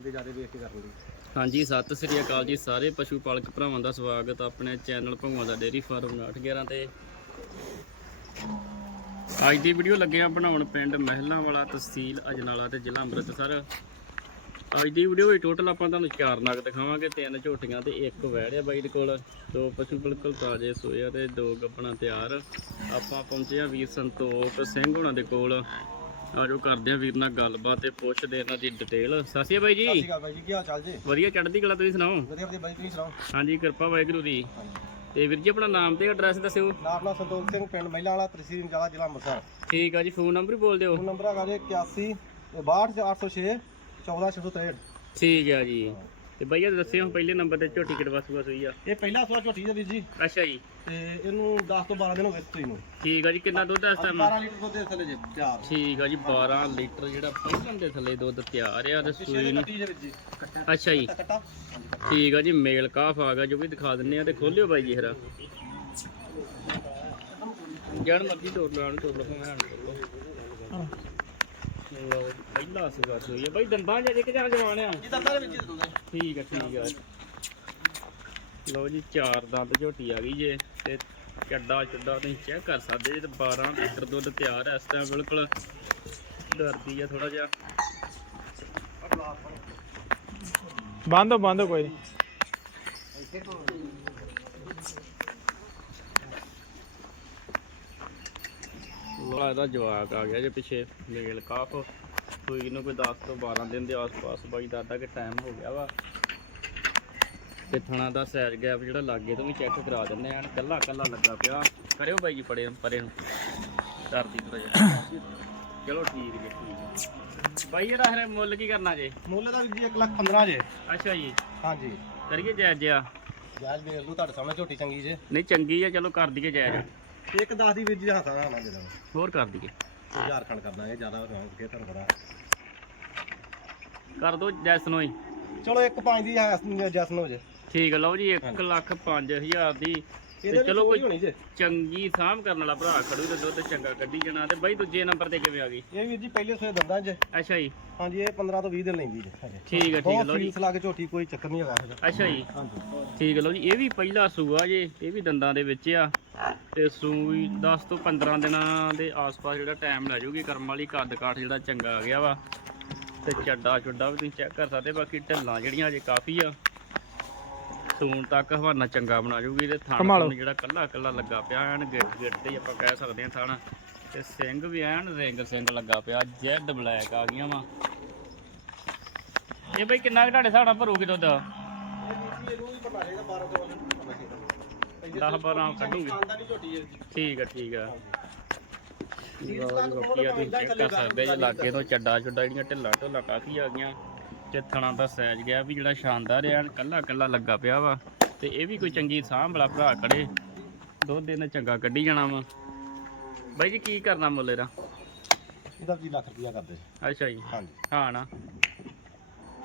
ਦੇ ਜ਼ਿਆਦਾ ਵੇਖ ਕੇ ਕਰਨ ਦੀ ਹਾਂਜੀ, ਸਤਿ ਸ੍ਰੀ ਅਕਾਲ ਜੀ ਸਾਰੇ ਪਸ਼ੂ ਪਾਲਕ ਭਰਾਵਾਂ ਦਾ ਸਵਾਗਤ ਆਪਣੇ ਚੈਨਲ ਭੰਗਵਾ ਦਾ ਡੇਰੀ ਫਾਰਮ 811 ਤੇ। ਅੱਜ ਦੀ ਵੀਡੀਓ ਲੱਗੇ ਆ ਬਣਾਉਣ ਪਿੰਡ ਮਹਿਲਾਂ ਵਾਲਾ ਤਹਿਸੀਲ ਅਜਨਾਲਾ ਤੇ ਜ਼ਿਲ੍ਹਾ ਅੰਮ੍ਰਿਤਸਰ। ਅੱਜ ਦੀ ਵੀਡੀਓ ਵਿੱਚ ਟੋਟਲ ਆਪਾਂ ਤੁਹਾਨੂੰ ਚਾਰ ਨਗ ਦਿਖਾਵਾਂਗੇ, ਤਿੰਨ ਝੋਟੀਆਂ ਤੇ ਇੱਕ ਵੈੜਿਆ ਬਾਈ ਦੇ ਕੋਲ। ਦੋ ਪਸ਼ੂ ਬਿਲਕੁਲ ਤਾਜ਼ੇ ਸੋਏ ਆ ਤੇ ਦੋ ਗੱਪਣਾ ਤਿਆਰ। ਆਪਾਂ ਪਹੁੰਚੇ ਆ ਵੀਰ ਸੰਤੋਖ ਸਿੰਘ ਹੁਣਾਂ ਦੇ ਕੋਲ। ਆਜੋ ਕਰਦੇ ਆ ਵੀਰ ਨਾਲ ਗੱਲਬਾਤ ਤੇ ਪੁੱਛਦੇ ਇਹਨਾਂ ਦੀ ਡਿਟੇਲ ਅਕਾਲ ਬਾਈ ਸਤਿ ਜੀ ਅਕਾਲ ਬਾਈ ਜੀ ਕੀ ਹਾਲ ਚਾਲ ਜੀ? ਵਧੀਆ ਚੜ੍ਹਦੀ ਕਲਾ ਤੁਸੀਂ ਸੁਣਾਓ? ਵਧੀਆ ਵਧੀਆ ਬਾਈ ਤੁਸੀਂ ਸੁਣਾਓ? ਹਾਂਜੀ ਕਿਰਪਾ ਵਾਹਿਗੁਰੂ ਦੀ। ਹਾਂਜੀ। ਤੇ ਵੀਰ ਜੀ ਆਪਣਾ ਨਾਮ ਤੇ ਐਡਰੈਸ ਦੱਸਿਓ। ਨਾਮ ਸੰਤੋਖ ਸਿੰਘ ਪਿੰਡ ਮਹਿਲਾ ਵਾਲਾ ਤਹਿਸੀਲ ਜਲਾ ਜ਼ਿਲ੍ਹਾ ਅੰਮ੍ਰਿਤਸਰ। ਠੀਕ ਆ ਜੀ ਫੋਨ ਨੰਬਰ ਹੀ ਬੋਲ ਦਿਓ। ਫੋਨ ਨੰਬਰ ਹੈਗਾ ਜੀ 81 62 806 14663 ਠੀਕ ਆ ਜੀ। ਤੇ ਭਈਆ ਦੱਸਿਓ ਪਹਿਲੇ ਨੰਬਰ ਤੇ ਝੋਟੀ ਕਿਡਵਾ ਸੂਆ ਸੂਈ ਆ? ਇਹ ਪਹਿਲਾ ਸਵਾ ਝੋਟੀ ਦੇ ਵੀਰ ਜੀ। ਅੱਛਾ ਜੀ। ਤੇ ਇਹਨੂੰ 10 ਤੋਂ 12 ਦਿਨ ਹੋ ਗਏ ਸੂਈ ਨੂੰ ਠੀਕ ਆ ਜੀ ਕਿੰਨਾ ਦੁੱਧ ਆ ਇਸ ਟਾਈਮ 12 ਲੀਟਰ ਦੁੱਧ ਦੇ ਥੱਲੇ ਜੇ ਤਿਆਰ। ਠੀਕ ਆ ਜੀ 12 ਲੀਟਰ ਜਿਹੜਾ ਪਹਿਲਾਂ ਦੇ ਥੱਲੇ ਦੁੱਧ ਤਿਆਰ ਆ ਤੇ ਸੂਈ ਨੂੰ ਅੱਛਾ ਜੀ। ਠੀਕ ਆ ਜੀ ਮੇਲ ਕਾਫ ਆ ਗਿਆ ਜੋ ਵੀ ਦਿਖਾ ਦਿੰਨੇ ਆ ਤੇ ਖੋਲਿਓ ਬਾਈ ਜੀ ਹਰਾ। ਜਣ ਮਰਜ਼ੀ ਤੋੜ ਲਾਂ ਤੋੜ ਲਓ ਮੈਂ ਹਾਂ ਲਓ ਜੀ, ਪਹਿਲਾ ਸੂਆ ਸੂਈ ਆ ਬਾਈ ਦੰਦਾਂ ਜੇ ਕਿ ਜਾਂ ਜਵਾਨ ਆ। ਜੀ ਦੰਦਾਂ ਦੇ ਵਿੱਚ ਹੀ ਦੁੱਧ ਹੈ ਠੀਕ ਆ ਠੀਕ ਆ। ਲਓ ਜੀ ਚਾਰ ਦੰਦ ਝੋਟੀ ਆ ਗਈ ਜੇ। ਤੇ ਚੱਡਾ ਚੱਡਾ ਤੁਸੀਂ ਚੈੱਕ ਕਰ ਸਕਦੇ ਜੇ ਤੇ 12 ਲੀਟਰ ਦੁੱਧ ਤਿਆਰ ਹੈ ਇਸ ਟਾਈਮ ਬਿਲਕੁਲ ਡਰਦੀ ਆ ਥੋੜਾ ਜਿਹਾ। ਬੰਦ ਬੰਦ ਕੋਈ ਨੀ। ਲੋਲਾ ਇਹਦਾ ਜਵਾਕ ਆ ਗਿਆ ਜੇ ਪਿੱਛੇ ਮੇਲ ਕਾਫ। ਕੋਈ ਨੂੰ ਕੋਈ 10 ਤੋਂ 12 ਦਿਨ ਦੇ ਆਸ-ਪਾਸ ਬਾਈ ਦਾਦਾ ਕਿ ਟਾਈਮ ਹੋ ਗਿਆ ਵਾ। ਤੇ ਥਣਾ ਦਾ ਸੈਰ ਗੈਪ ਜਿਹੜਾ ਲਾਗੇ ਤੋਂ ਵੀ ਚੈੱਕ ਕਰਾ ਦਿੰਦੇ ਆ। ਕੱਲਾ ਕੱਲਾ ਲੱਗਾ ਪਿਆ। ਕਰਿਓ ਬਾਈ ਜੀ ਪੜੇ ਪਰੇ ਨੂੰ। ਡਰਦੀ ਥੋੜਾ ਜਿਹਾ ਚਲੋ ਠੀਕ ਜੀ ਠੀਕ ਬਾਈ ਇਹਦਾ ਹਰੇ ਮੁੱਲ ਕੀ ਕਰਨਾ ਜੇ? ਮੁੱਲ ਦਾ ਵੀਰ ਜੀ 1 ਲੱਖ 15 ਜੇ। ਅੱਛਾ ਜੀ। ਹਾਂਜੀ। ਕਰੀਏ ਜਾਇਜ਼ ਜਿਆ ਜਾਇਜ਼ ਵੇਖ ਲਓ ਤੁਹਾਡੇ ਸਾਹਮਣੇ ਝੋਟੀ ਚੰਗੀ ਜੇ। ਨਹੀਂ ਚੰਗੀ ਆ ਚਲੋ ਕਰ ਦਈਏ ਜਾਇਜ਼। ਇੱਕ 10 ਦੀ ਵੀਰ ਜੀ ਹੱਥਾਂ ਨਾਲ ਦੇ ਦਾਂ ਹੋਰ ਕਰ ਦਈਏ। ਹਜ਼ਾਰ ਖਣ ਕਰਨਾ ਇਹ ਜ਼ਿਆਦਾ ਹੋਣਾ ਫੇਰ ਤੁਹਾਨੂੰ ਪਤਾ ਕਰ ਦੋ ਜੈਸ ਨੂੰ ਹੀ ਚਲੋ ਇੱਕ ਪੰਜ ਦੀ ਜਸਨ ਹੋ ਜੇ। ਠੀਕ ਆ ਲਓ ਜੀ 1 ਲੱਖ 5000 ਦੀ ਤੇ ਚਲੋ ਕੋਈ ਚੰਗੀ ਸਾਂਭ ਕਰਨ ਵਾਲਾ ਭਰਾ ਖੜੂ ਤੇ ਦੁੱਧ ਚੰਗਾ ਕੱਢੀ ਜਾਣਾ ਤੇ ਬਾਈ ਦੂਜੇ ਨੰਬਰ ਤੇ ਕਿਵੇਂ ਆ ਗਈ? ਇਹ ਵੀਰ ਜੀ ਪਹਿਲੇ ਸੋਏ ਦੰਦਾਂ ਜੇ ਅੱਛਾ ਜੀ। ਹਾਂਜੀ ਇਹ 15 ਤੋਂ 20 ਦਿਨ ਲੈਂਦੀ ਜੇ। ਠੀਕ ਹੈ ਠੀਕ ਲਓ ਜੀ। ਫੀਸ ਲਾ ਕੇ ਝੋਟੀ ਕੋਈ ਚੱਕਰ ਨਹੀਂ ਹੈਗਾ ਅੱਛਾ ਜੀ। ਠੀਕ ਲਓ ਜੀ ਇਹ ਵੀ ਪਹਿਲਾ ਸੂਆ ਜੇ ਇਹ ਵੀ ਦੰਦਾਂ ਦੇ ਵਿੱਚ ਆ। ਤੇ ਸੂਈ 10 ਤੋਂ 15 ਦਿਨਾਂ ਦੇ ਆਸ-ਪਾਸ ਜਿਹੜਾ ਟਾਈਮ ਲੈ ਜਾਊਗੀ ਕਰਮ ਵਾਲੀ ਕੱਦ ਕਾਠ ਜਿਹੜਾ ਚੰਗਾ ਆ ਗਿਆ ਵਾ। ਤੇ ਚੱਡਾ ਚੁੱਡਾ ਵੀ ਤੁਸੀਂ ਚੈੱਕ ਕਰ ਸਕਦੇ ਬਾਕੀ ਢੱਲਾਂ ਜਿਹੜੀਆਂ ਅਜੇ ਕਾਫੀ ਆ। ਸੂਣ ਤੱਕ ਹਵਾਨਾ ਚੰਗਾ ਬਣਾ ਜੂਗੀ ਤੇ ਥਣ ਜਿਹੜਾ ਕੱਲਾ ਕੱਲਾ ਲੱਗਾ ਪਿਆ ਐਨ ਗਿੱਟ ਗਿੱਟ ਤੇ ਆਪਾਂ ਕਹਿ ਸਕਦੇ ਹਾਂ ਥਣ। ਤੇ ਸਿੰਘ ਵੀ ਐਨ ਰਿੰਗ ਸਿੰਘ ਲੱਗਾ ਪਿਆ ਜੈਡ ਬਲੈਕ ਆ ਗਈਆਂ ਵਾ। ਇਹ ਬਈ ਕਿੰਨਾ ਹਿਸਾਬ ਨਾਲ ਭਰੂਗੀ ਦੁੱਧ? ਇਹ ਵੀਰ ਜੀ ਇਹਨੂੰ ਵੀ ਪਤਾ ਜਾਏਗਾ 12 ਤੋਂ ਦਸ ਬਾਰਾਂ ਕੱਢੂਗੀ। ਠੀਕ ਆ ਠੀਕ ਆ। ਬਾਕੀ ਆ ਤੁਸੀਂ ਚੈੱਕ ਕਰ ਸਕਦੇ ਜੇ ਲਾਗੇ ਤੋਂ ਚੱਡਾ ਚੁੱਡਾ ਜਿਹੜੀਆਂ ਢਿੱਲਾ ਢੋਲਾ ਕਾਫੀ ਆ ਗਈਆਂ। ਤੇ ਥਣਾ ਦਾ ਸਾਈਜ਼ ਗਿਆ ਵੀ ਜਿਹੜਾ ਸ਼ਾਨਦਾਰ ਆ ਕੱਲਾ ਕੱਲਾ ਲੱਗਾ ਪਿਆ ਵਾ। ਤੇ ਇਹ ਵੀ ਕੋਈ ਚੰਗੀ ਸਾਂਭ ਵਾਲਾ ਭਰਾ ਖੜੇ। ਦੋ ਦਿਨ ਚੰਗਾ ਕੱਢੀ ਜਾਣਾ ਵਾ। ਬਾਈ ਜੀ ਕੀ ਕਰਨਾ ਮੁੱਲ ਇਹਦਾ? ਇਹਦਾ ਵੀ ਲੱਖ ਰੁਪਿਆ ਕਰਦੇ। ਅੱਛਾ ਜੀ। ਹਾਂਜੀ। ਹਾਂ ਨਾ।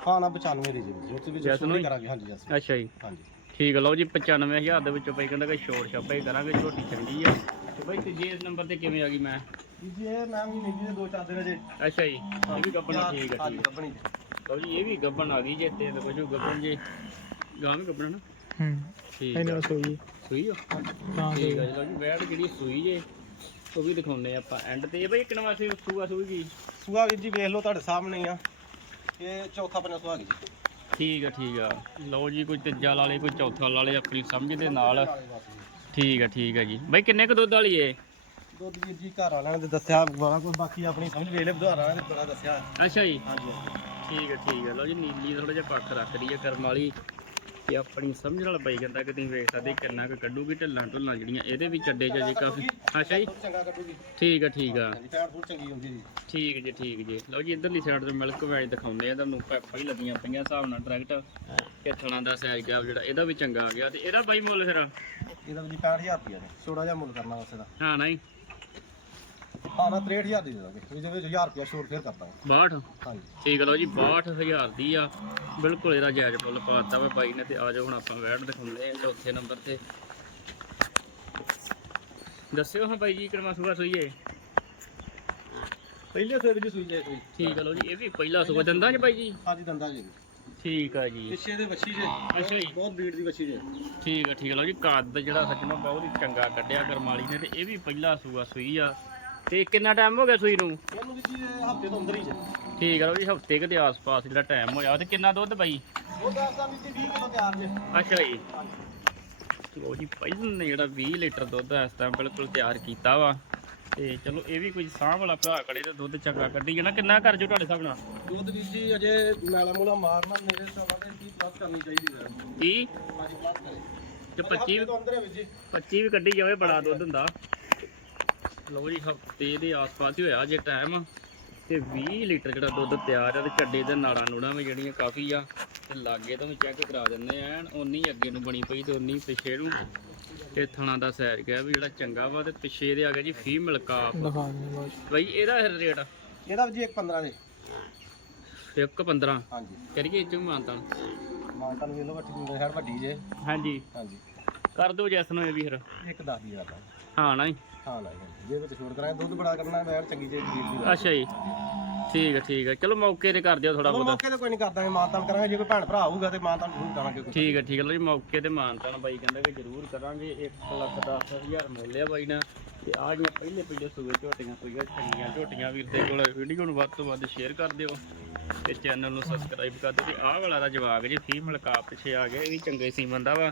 ਹਾਂ ਨਾ 95 ਦੀ ਜੀ। ਜੋ ਤੁਸੀਂ ਜੈਸ ਨੂੰ ਹੀ? ਕਰਾਂਗੇ। ਹਾਂਜੀ ਜੈਸ ਅੱਛਾ ਜੀ। ਹਾਂਜੀ। ਠੀਕ ਲਓ ਜੀ 95000 ਦੇ ਵਿੱਚੋਂ ਬਾਈ ਕਹਿੰਦਾ ਕਿ ਛੋੜ ਛਾਪਾ ਹੀ ਕਰਾਂਗੇ ਝੋਟੀ ਚੰਗੀ ਆ। ਤੇ ਬਾਈ ਤੀਜੇ ਇਸ ਨੰਬਰ ਤੇ ਕਿਵੇਂ ਆ ਗਈ ਮੈਂ? ਜੀ ਇਹ ਮੈਂ ਵੀ ਨਹੀਂ ਜੀ ਦੋ ਚਾਰ ਦਿਨ ਜੇ ਅੱਛਾ ਜੀ। ਇਹ ਵੀ ਗੱਬਣਾ ਠੀਕ ਹਾਂਜੀ ਠੀਕ ਕੱਪਣੀ ਲਓ ਜੀ ਇਹ ਵੀ ਗੱਬਣ ਆ ਗਈ ਜੇ ਤੇ ਕੁਝ ਗੱਬਣ ਜੇ। ਗਾਂ ਵੀ ਗੱਬਣ ਨਾ? ਹੂੰ। ਠੀਕ ਇਹਨੇ ਸੋਈ ਸੂਈ ਆ? ਹਾਂ ਠੀਕ ਆ ਜੀ। ਲਓ ਜੀ ਵੈੜ ਜਿਹੜੀ ਸੂਈ ਜੇ ਉਹ ਵੀ ਦਿਖਾਉਂਦੇ ਆਪਾਂ। ਐਂਡ ਤੇ ਇਹ ਬਈ ਕਿੰਨਾ ਸੀ ਸੂਆ ਸੂਈ ਕੀ ਸੁਆ ਵੀਰ ਜੀ ਵੇਖ ਲਓ ਤੁਹਾਡੇ ਸਾਹਮਣੇ ਆ। ਇਹ ਚੌਥਾ ਪੰਨਾ ਸੁਆ ਗਈ ਜੀ। ਠੀਕ ਆ ਠੀਕ ਆ। ਲਓ ਜੀ ਕੋਈ ਤੀਜਾ ਲਾ ਲੇ ਕੋਈ ਚੌਥਾ ਲਾ ਲੇ ਆਪਣੀ ਸਮਝ ਦੇ ਨਾਲ। ਠੀਕ ਆ ਠੀਕ ਆ ਜੀ। ਬਈ ਕਿੰਨੇ ਕੁ ਦੁੱਧ ਵਾਲੀ ਏ? ਦੁੱਧ ਵੀਰ ਜੀ ਘਰ ਵਾਲਿਆਂ ਨੇ ਦੱਸਿਆ ਬਾਕੀ ਆਪਣੀ ਸਮਝ ਵੇਖ ਲੈ ਬੁਧਾਰ ਨੇ ਬੜਾ ਦੱਸਿਆ। ਅੱਛਾ ਜੀ। ਹਾਂਜੀ। ਠੀਕ ਹੈ ਠੀਕ ਹੈ ਲਓ ਜੀ ਨੀਲੀ ਥੋੜਾ ਜਿਹਾ ਪੱਖ ਰੱਖ ਰਹੀ ਹੈ ਕਰਮ ਵਾਲੀ ਤੇ ਆਪਣੀ ਸਮਝ ਨਾਲ ਪਈ ਜਾਂਦਾ ਕਿ ਤੁਸੀਂ ਵੇਖ ਸਕਦੇ ਕਿੰਨਾ ਕੁ ਕੱਢੂਗੀ ਢਿੱਲਾਂ ਢੁੱਲਾਂ ਜਿਹੜੀਆਂ ਇਹਦੇ ਵੀ ਚੱਡੇ ਚ ਜੀ ਕਾਫੀ। ਅੱਛਾ ਜੀ। ਠੀਕ ਹੈ ਠੀਕ ਆ। ਠੀਕ ਜੀ ਠੀਕ ਜੀ। ਲਓ ਜੀ ਇਧਰਲੀ ਸਾਈਡ ਤੋਂ ਮਿਲਕ ਵੈਜ ਦਿਖਾਉਂਦੇ ਆ ਤੁਹਾਨੂੰ ਪੈਪਾਂ ਹੀ ਲੱਗੀਆਂ ਪਈਆਂ ਹਿਸਾਬ ਨਾਲ ਡਾਇਰੈਕਟ ਕਿ ਥਣਾ ਦਾ ਸਾਈਜ਼ ਗਿਆ ਜਿਹੜਾ ਇਹਦਾ ਵੀ ਚੰਗਾ ਆ ਗਿਆ। ਤੇ ਇਹਦਾ ਬਾਈ ਮੁੱਲ ਫਿਰ? ਇਹਦਾ ਵੀ 65000 ਰੁਪਇਆ ਜੀ। ਛੋੜਾ ਜਿਹਾ ਮੁੱਲ ਕਰਨਾ ਉਸੇ ਦਾ। ਹਾਂ ਨਹੀਂ। ਹਾਂ ਨਾ 63000 ਦੀ ਦੇ ਦਾਂਗੇ। ਇਹਦੇ ਵਿੱਚ 1000 ਰੁਪਇਆ ਛੋੜ ਫੇਰ ਕਰ ਦਾਂਗੇ 62 ਹਾਂਜੀ। ਠੀਕ ਹੈ ਲਓ ਜੀ 62000 ਦੀ ਆ। ਬਿਲਕੁਲ ਇਹਦਾ ਜਾਇਜ਼ ਮੁੱਲ ਪਾਤਾ ਵਾ ਬਾਈ ਨੇ ਤੇ ਆ ਜਾਓ ਹੁਣ ਆਪਾਂ ਵੈਟ ਦਿਖਾਉਂਦੇ ਆ ਚੌਥੇ ਨੰਬਰ ਤੇ। ਦੱਸਿਓ ਹਾਂ ਬਾਈ ਜੀ ਕਿਹੜਾ ਸੂਆ ਸੂਈਏ? ਪਹਿਲੇ ਸਵੇਰ ਦੀ ਸੂਈ ਜੇ ਕੋਈ। ਠੀਕ ਆ ਲਓ ਜੀ ਇਹ ਵੀ ਪਹਿਲਾ ਸੂਆ ਦੰਦਾਂ ਚ ਬਾਈ ਜੀ? ਅੱਜ ਦੰਦਾ ਜੀ। ਠੀਕ ਆ ਜੀ। ਪਿੱਛੇ ਦੇ ਵੱਛੀ ਜੇ। ਅੱਛਾ ਜੀ। ਬਹੁਤ ਬੀੜ ਦੀ ਵੱਛੀ ਜੇ। ਠੀਕ ਆ ਠੀਕ ਆ ਲਓ ਜੀ ਕੱਦ ਜਿਹੜਾ ਸੱਜਣੋ ਬਹੁਤ ਹੀ ਚੰਗਾ ਕੱਢਿਆ ਕਰਮਾਲੀ ਨੇ ਤੇ ਇਹ ਵੀ ਪਹਿਲਾ ਸੂਆ ਸੂਈ ਆ। ਤੇ ਕਿੰਨਾ ਟਾਈਮ ਹੋ ਗਿਆ ਸੂਈ ਨੂੰ? ਇਹਨੂੰ ਵੀ ਜੀ ਹਫ਼ਤੇ ਤੋਂ ਅੰਦਰ ਹੀ ਜੇ ਠੀਕ ਆ ਲਓ ਜੀ ਹਫ਼ਤੇ ਕੁ ਦੇ ਆਸ-ਪਾਸ ਜਿਹੜਾ ਟਾਈਮ ਹੋਇਆ ਤੇ ਕਿੰਨਾ ਦੁੱਧ ਬਾਈ? ਉਹ ਦੱਸਦਾ ਵੀ 20 ਕਿਲੋ ਤਿਆਰ ਜੇ। ਅੱਛਾ ਜੀ। ਲੋ ਜੀ ਪਹਿਲਾਂ ਨੇ ਜਿਹੜਾ 20 ਲੀਟਰ ਦੁੱਧ ਇਸ ਟਾਈਮ ਬਿਲਕੁਲ ਤਿਆਰ ਕੀਤਾ ਵਾ। ਤੇ ਚਲੋ ਇਹ ਵੀ ਕੋਈ ਸਾਂਭ ਵਾਲਾ ਭਰਾ ਕੜੇ ਤੇ ਦੁੱਧ ਚੰਗਾ ਕੱਢੀ ਜਾਣਾ। ਕਿੰਨਾ ਕਰ ਜੋ ਤੁਹਾਡੇ ਹਿਸਾਬ ਨਾਲ? ਦੁੱਧ ਵੀਰ ਜੀ ਅਜੇ ਮੈਲਾ ਮੂਲਾ ਮਾਰਨਾ ਮੇਰੇ ਹਿਸਾਬ ਨਾਲ 30 ਪਲੱਸ ਕਰਨੀ ਚਾਹੀਦੀ ਹੈ 30 ਅੱਜ ਪਲੱਸ ਕਰੇ। ਤੇ 25 ਤੋਂ ਅੰਦਰ ਹੈ ਵੀਰ ਜੀ। 25 ਵੀ ਕੱਢੀ ਜਾਵੇ ਬੜਾ ਦੁੱਧ ਹੁੰਦਾ। ਲੋ ਜੀ ਹਫ਼ਤੇ ਦੇ ਆਸ-ਪਾਸ ਹੀ ਹੋਇਆ ਜੇ ਟਾਈਮ ਤੇ 20 ਲੀਟਰ ਜਿਹੜਾ ਦੁੱਧ ਤਿਆਰ ਆ ਤੇ ਚੱਡੇ ਦੇ ਨਾੜਾਂ ਨੂੜਾਂ ਵੀ ਜਿਹੜੀਆਂ ਕਾਫੀ ਆ ਤੇ ਲਾਗੇ ਤੋਂ ਵੀ ਚੈੱਕ ਕਰਾ ਦਿੰਦੇ ਆ ਐਨ ਉਨੀ ਅੱਗੇ ਨੂੰ ਬਣੀ ਪਈ ਤੇ ਉਨੀ ਪਿਛੇ ਨੂੰ। ਤੇ ਥਣਾ ਦਾ ਸੈਰ ਗਿਆ ਵੀ ਜਿਹੜਾ ਚੰਗਾ ਵਾ ਤੇ ਪਿਛੇ ਦੇ ਆ ਗਿਆ ਜੀ ਫੀਮੇਲ ਕਾਫ। ਬਈ ਇਹਦਾ ਰੇਟ ਇਹਦਾ ਜੀ 1.15 ਦੇ। 1.15 ਹਾਂਜੀ। ਕਰੀਏ ਇਹ ਚ ਵੀ ਮਾਨਤਾ ਵੇਖ ਲਓ ਵੱਡੀ ਜੇ। ਹਾਂਜੀ। ਹਾਂਜੀ। ਕਰ ਦੋ ਜੈਸ ਨੂੰ ਇਹ ਵੀ ਫਿਰ। ਇੱਕ ਦੱਸ ਦੀ ਆਪਾਂ ਹਾਂ ਨਾ ਜੀ। ਹਾਂ ਲਾਈ ਜੇ ਵਿੱਚ ਛੋੜ ਕਰਾਂਗੇ ਦੁੱਧ ਬੜਾ ਕਰਨਾ ਮੈਂ ਚੰਗੀ ਜੇ ਵੀਰ ਦੀ ਅੱਛਾ ਜੀ। ਠੀਕ ਹੈ ਠੀਕ ਹੈ ਚਲੋ ਮੌਕੇ ਤੇ ਕਰ ਦਿਓ ਥੋੜਾ ਬਹੁਤਾ। ਮੌਕੇ ਤੇ ਕੋਈ ਨਹੀਂ ਕਰਦਾਂਗੇ ਮਾਨਤਾਨ ਕਰਾਂਗੇ ਜੇ ਕੋਈ ਭੈਣ ਭਰਾ ਆਊਗਾ ਤੇ ਮਾਨਤਾਨ ਜ਼ਰੂਰ ਕਰਾਂਗੇ ਕੋਈ। ਠੀਕ ਹੈ ਠੀਕ ਹੈ ਲਓ ਜੀ ਮੌਕੇ ਤੇ ਮਾਨਤਾਨ ਬਾਈ ਕਹਿੰਦਾ ਕਿ ਜ਼ਰੂਰ ਕਰਾਂਗੇ। 1 ਲੱਖ 10000 ਮੁੱਲ ਆ ਬਾਈ ਨਾ। ਤੇ ਆ ਜਿਹੜੀਆਂ ਪਹਿਲੇ ਪਹਿਲੇ ਸੂਏ ਝੋਟੀਆਂ ਸੂਈਆਂ ਚੰਗੀਆਂ ਝੋਟੀਆਂ ਵੀਰ ਦੇ ਕੋਲ ਵੀਡੀਓ ਨੂੰ ਵੱਧ ਤੋਂ ਵੱਧ ਸ਼ੇਅਰ ਕਰ ਦਿਓ ਤੇ ਚੈਨਲ ਨੂੰ ਸਬਸਕ੍ਰਾਈਬ ਕਰ ਦਿਓ। ਤੇ ਆਹ ਵਾਲਾ ਦਾ ਜਵਾਬ ਜੀ ਫੀਮੇਲ ਕਾਪ ਪਿੱਛੇ ਆ ਗਿਆ ਇਹ ਵੀ ਚੰਗੇ ਸੀਮਨ ਦਾ ਵਾ।